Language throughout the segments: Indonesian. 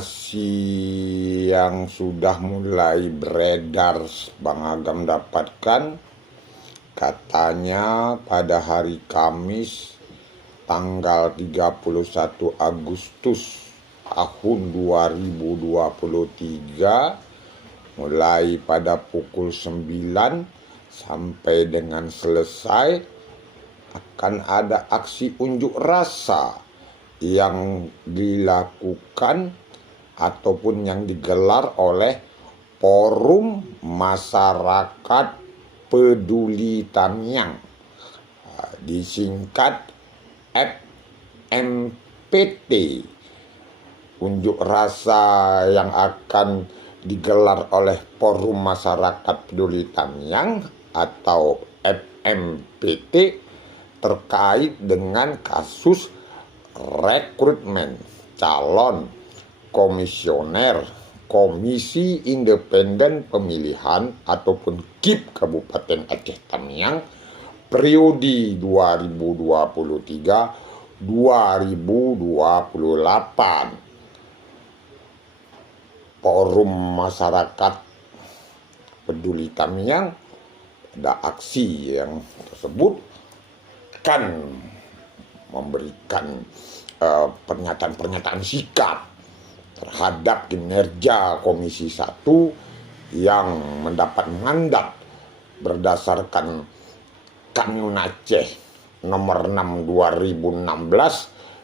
informasi yang sudah mulai beredar Bang Agam dapatkan, katanya pada hari Kamis tanggal 31 Agustus tahun 2023 mulai pada pukul 9 sampai dengan selesai akan ada aksi unjuk rasa yang dilakukan ataupun yang digelar oleh Forum Masyarakat Peduli Tamiang, disingkat FMPT. Unjuk rasa yang akan digelar oleh Forum Masyarakat Peduli Tamiang atau FMPT terkait dengan kasus rekrutmen calon komisioner Komisi Independen Pemilihan ataupun KIP Kabupaten Aceh Tamiang periode 2023-2028. Forum Masyarakat Peduli Tamiang pada aksi yang tersebut akan memberikan pernyataan-pernyataan sikap terhadap kinerja Komisi 1 yang mendapat mandat berdasarkan Kanun Aceh nomor 6 2016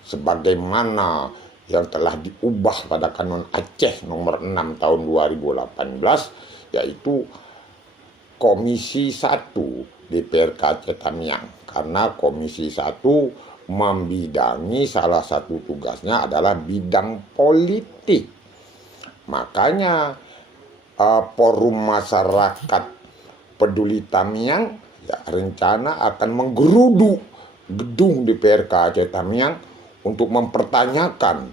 sebagaimana yang telah diubah pada Kanun Aceh nomor 6 tahun 2018, yaitu Komisi 1 DPRK Aceh Tamiang, karena Komisi 1 membidangi salah satu tugasnya adalah bidang politik. Makanya Forum Masyarakat Peduli Tamiang rencana akan menggeruduk gedung DPRK Aceh Tamiang untuk mempertanyakan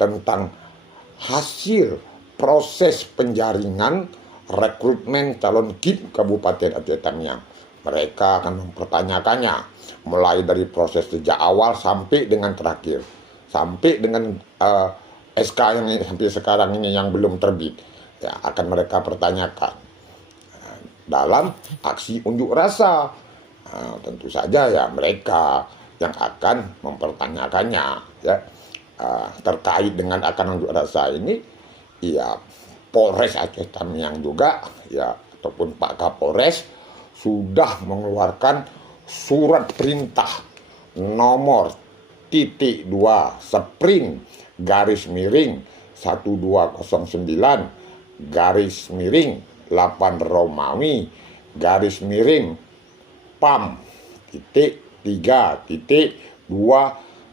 tentang hasil proses penjaringan rekrutmen calon KIP Kabupaten Aceh Tamiang. Mereka akan mempertanyakannya mulai dari proses sejak awal sampai dengan terakhir, sampai dengan SK yang sampai sekarang ini yang belum terbit, ya akan mereka pertanyakan dalam aksi unjuk rasa. Tentu saja ya mereka yang akan mempertanyakannya, ya terkait dengan akan unjuk rasa ini, ya Polres Aceh Tamiang juga, ya ataupun Pak Kapolres sudah mengeluarkan surat perintah nomor .2 Sprint garis miring 1209 garis miring 8 Romawi garis miring PAM .3.2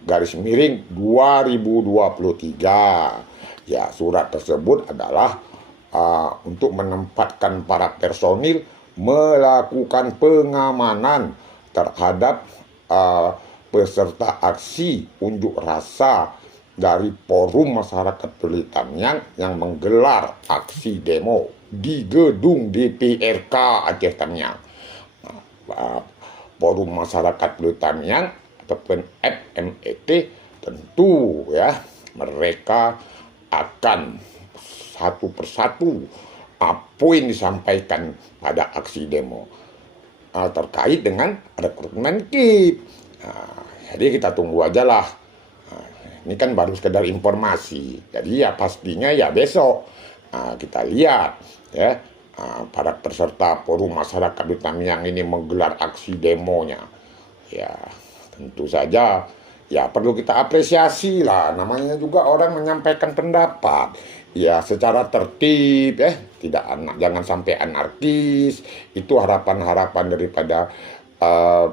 garis miring 2023. Ya, surat tersebut adalah untuk menempatkan para personil melakukan pengamanan terhadap peserta aksi unjuk rasa dari Forum Masyarakat Peduli Tamiang yang menggelar aksi demo di gedung DPRK Aceh Tamiang. Forum Masyarakat Peduli Tamiang ataupun FMET tentu ya mereka akan satu persatu poin disampaikan pada aksi demo terkait dengan rekrutmen KIP. Jadi kita tunggu aja lah. Ini kan baru sekedar informasi. Jadi ya pastinya ya besok kita lihat ya para peserta Forum Masyarakat di Tamiang ini menggelar aksi demonya. Ya tentu saja ya perlu kita apresiasi lah. Namanya juga orang menyampaikan pendapat. Ya secara tertib ya, jangan sampai anarkis. Itu harapan-harapan daripada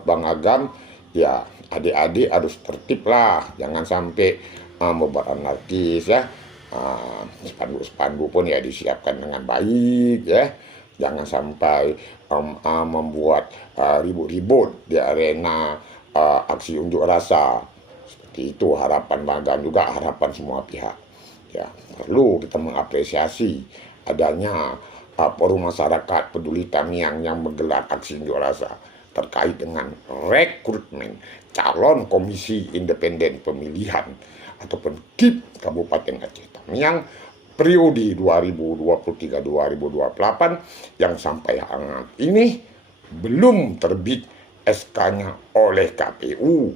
Bang Agam. Ya adik-adik harus tertib lah, jangan sampai membuat anarkis ya. Spanduk-spanduk pun ya disiapkan dengan baik ya. Jangan sampai membuat ribut-ribut di arena aksi unjuk rasa. Seperti itu harapan Bang Agam, juga harapan semua pihak. Ya, perlu kita mengapresiasi adanya Forum Masyarakat Peduli Tamiang yang menggelar aksi unjuk rasa terkait dengan rekrutmen calon Komisi Independen Pemilihan ataupun KIP Kabupaten Aceh Tamiang periode 2023-2028 yang sampai hari ini belum terbit SK-nya oleh KPU